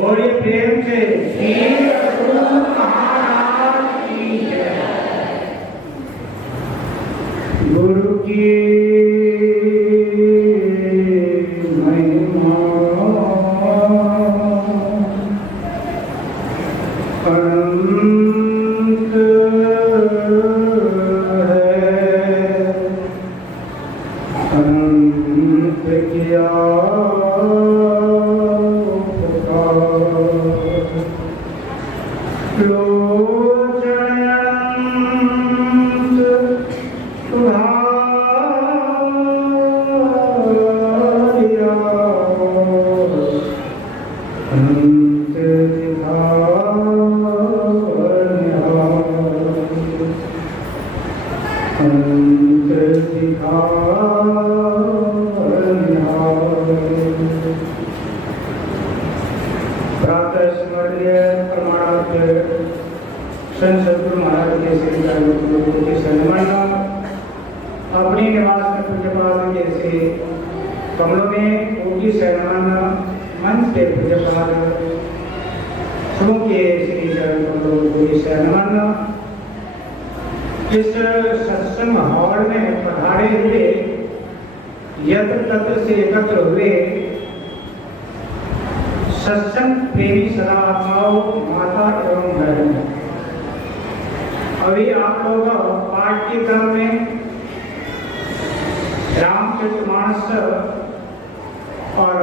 और ये प्रेम से श्री गुरु महाराज की जय। गुरु की महिमा अनंत है, अनंत किया अपने निवास में पूज्यपाद जैसे कमलों में पूज्य शरण मन से पूज्यपाद शुभ के श्री चरण कमलों पूज्य शरण इस सत्संग हॉल में पधारे हुए यत्र तत्र से एकत्र हुए सत्संग प्रेमी सदात्माओं माता एवं बहन, अभी आप लोग पाठ्यक्रम में रामचरितमानस और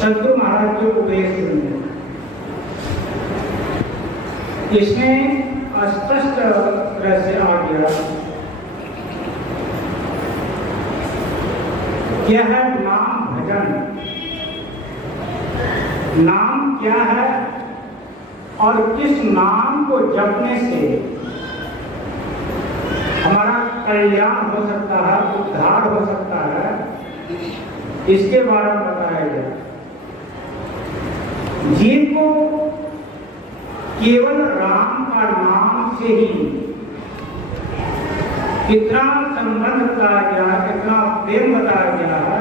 सद्गुरु महाराज के उपदेश सुने। इसमें स्पष्ट तरह से आ गया यह है नाम भजन। नाम क्या है और किस नाम को जपने से हमारा कल्याण हो सकता है, उद्धार हो सकता है, इसके बारे में बताया गया। जीव को केवल राम का नाम से ही इतना संबंध बताया गया, इतना प्रेम बताया गया है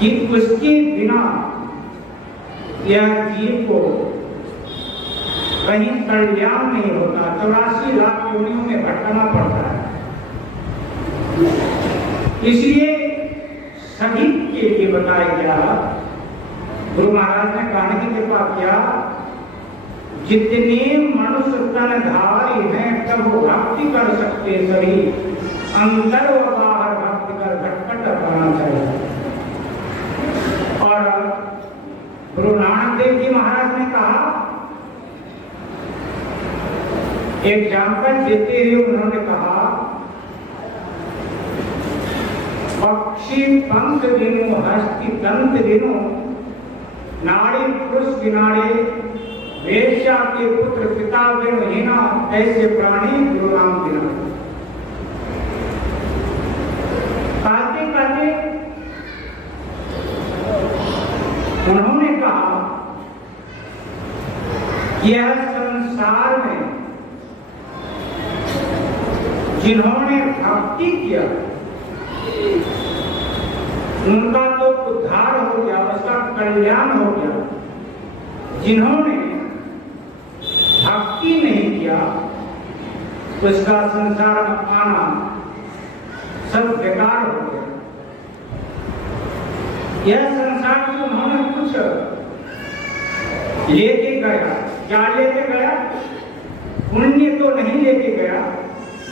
कि उसके बिना यह जीव को कहीं कल्याण नहीं होता। 84 लाख योनियों में भटकना पड़ता है। इसलिए सभी के लिए बताया गया, गुरु महाराज ने कहने की कृपा किया, जितने मनुष्य तनधारी हैं तब वो भक्ति कर सकते सभी, अंदर व बाहर भक्ति कर भटकट करना चाहिए। और गुरु नानक देव जी महाराज ने कहा, एग्जाम्पल देते हुए उन्होंने कहा, पक्षी पंख बिनु हस्ति दंत बिनु, नाड़ी पुरुष बिनाड़े, वेश्या के पुत्र पिता बिनु हीना, ऐसे प्राणी गुरु नाम बिना। कहते कहते उन्होंने कहा, यह संसार में जिन्होंने भक्ति किया उनका तो उद्धार हो गया, उसका कल्याण हो गया। जिन्होंने भक्ति नहीं किया उसका संसार में आना सब बेकार हो गया। यह संसार में उन्होंने कुछ लेके गया, क्या लेके गया? पुण्य तो नहीं लेके गया,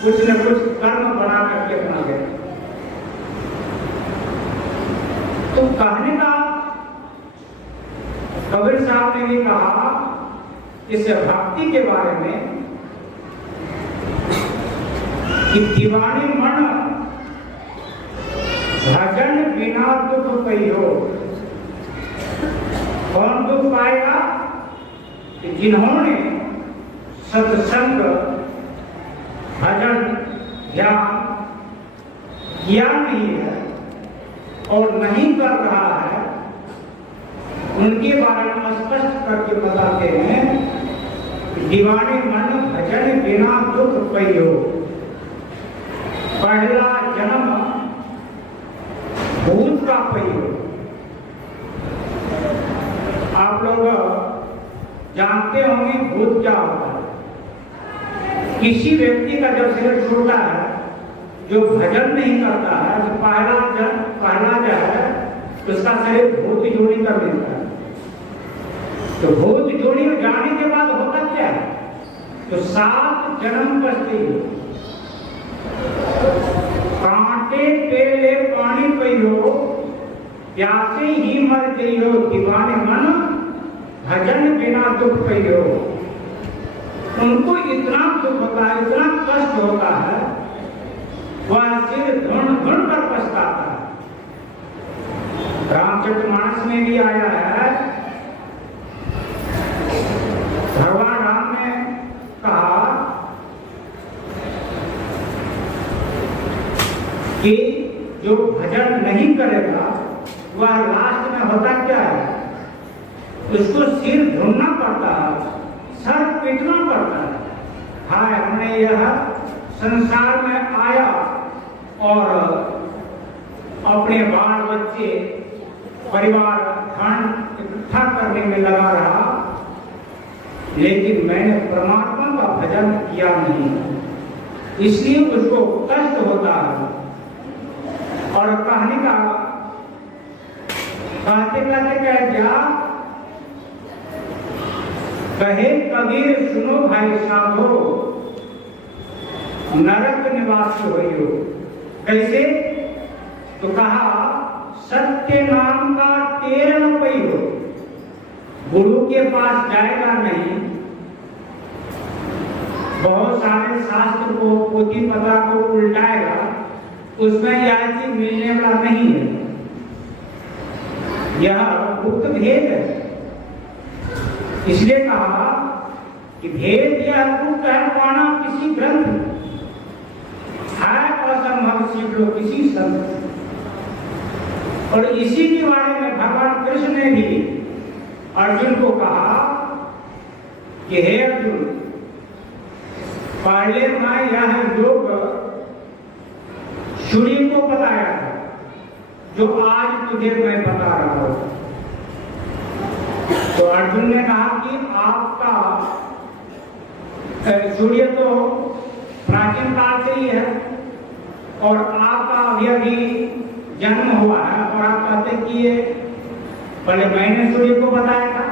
कुछ न कुछ कर्म बना करके अपना गया। तो कहने का कबीर साहब ने भी कहा इस भक्ति के बारे में कि दीवानी मन भजन बिना दुख कहियो। कौन दुख पाएगा? कि जिन्होंने सत्संग भजन ध्यान किया नहीं है और नहीं कर रहा है, उनके बारे में स्पष्ट करके बताते हैं, दीवाने मन भजन बिना दुख कहियो। पहला जन्म भूत का पहियो। आप लोग जानते होंगे भूत क्या होता है। किसी व्यक्ति का जब शरीर छूटता है, जो भजन नहीं करता है, जो पहला जो है उसका शरीर भूत जोड़ी कर देता है। तो भूत जोड़ी में जाने के बाद होता क्या है, तो 7 जन्म बचते कांटे पेले पानी पियो, प्यासे ही मर गयो, दीवाने मन भजन बिना दुख पियो। उनको इतना दुख होता है, इतना कष्ट होता है, वह सिर ढूंढ ढूंढ कर पछताता है। रामचरितमानस में भी आया है, भगवान राम ने कहा कि जो भजन नहीं करेगा वह लास्ट में होता क्या है, उसको सिर ढूंढना पड़ता है, सर पीटना पड़ता है। हाय हमने यह संसार में आया और अपने बाल बच्चे परिवार खंड इकट्ठा करने में लगा रहा, लेकिन मैंने परमात्मा का भजन किया नहीं, इसलिए उसको कष्ट होता है। और कहने का कहते कहते कह दिया, कहे कबीर सुनो भाई साधो, नरक निवासी हो। कैसे? तो कहा सत्य नाम का टेर न पैयो, गुरु के पास जाएगा नहीं, बहुत सारे शास्त्र को पोथी पता को उल्टाएगा, उसमें यह चीज मिलने वाला नहीं है। यह गुप्त भेद है। इसलिए कहा कि भेद यह गुप्त है, पाना किसी ग्रंथ है, असंभव सीख लो किसी संत। और इसी के बारे में भगवान कृष्ण ने भी अर्जुन को कहा कि हे अर्जुन, पहले मैं यह योग सूर्य को बताया था, जो आज तुझे मैं बता रहा हूं। तो अर्जुन ने कहा कि आपका सूर्य तो प्राचीन काल से ही है और आपका अभी जन्म हुआ है, और आप कहते कि ये पहले मैंने सूर्य को बताया था।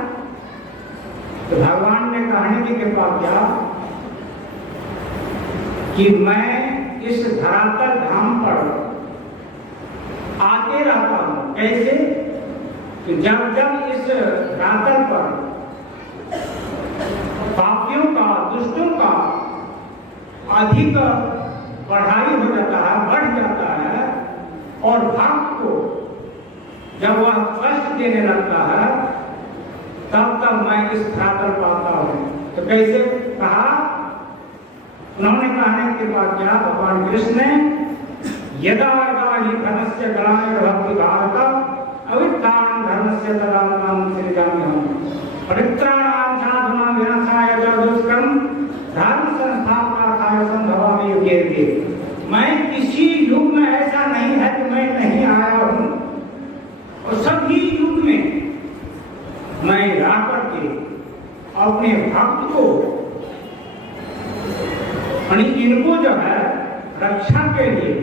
तो भगवान ने कहने की कृपा किया कि मैं इस धरातल धाम पर आते रहता हूं। कैसे? कि जब जब इस धरातल पर पापियों का, दुष्टों का अधिक बढ़ाई हो जाता है, बढ़ जाता है, और भक्त को जब वह कष्ट देने लगता है, तब तक मैं इस धरातल पाता हूं। तो कैसे कहा? उन्होंने कहने के बाद क्या भगवान कृष्ण ने, यदा ही धर्मस्य ग्रामे भक्ति भारत अविद्यान धर्मस्य तदात्मान सृजाम्यहम् परित्राणाय साधूनां विनाशाय च दुष्कर्म धर्म संस्थापनार्थाय संभवामि युगे युगे। मैं किसी युग में ऐसा नहीं है कि मैं नहीं आया हूं, और सभी युग में मैं आकर के अपने भक्त को, इनको जो है रक्षा के लिए,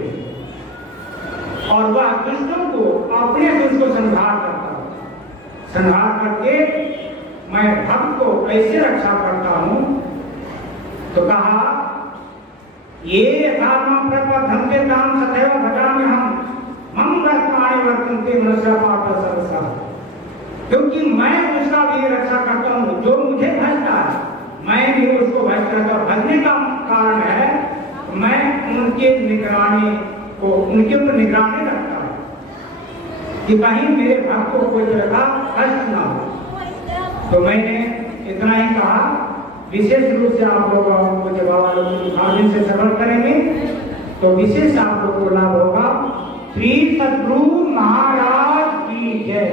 और वह दुष्टों को अपने दुष्ट को संहार करता हूं। संहार करके मैं भक्त को कैसे रक्षा करता हूं? तो कहा ये धर्म प्रपद्धन्ते ताम सदैव भजामि हम मम रत्नानि वर्तन्ते मनुष्य पाप सरसा। क्योंकि मैं उसका भी रक्षा करता हूं, जो मुझे भजता है मैं भी उसको भजता करता हूं। भजने का कारण है मैं उनके निगरानी को, उनके ऊपर निगरानी रखता हूं कि कहीं मेरे भक्त को कोई तरह का कष्ट ना हो। तो मैंने इतना ही कहा, विशेष रूप से आप लोग मुझे बाबा लोग से श्रवण करेंगे तो विशेष आप लोग को लाभ होगा। श्री सद्गुरु महाराज की जय।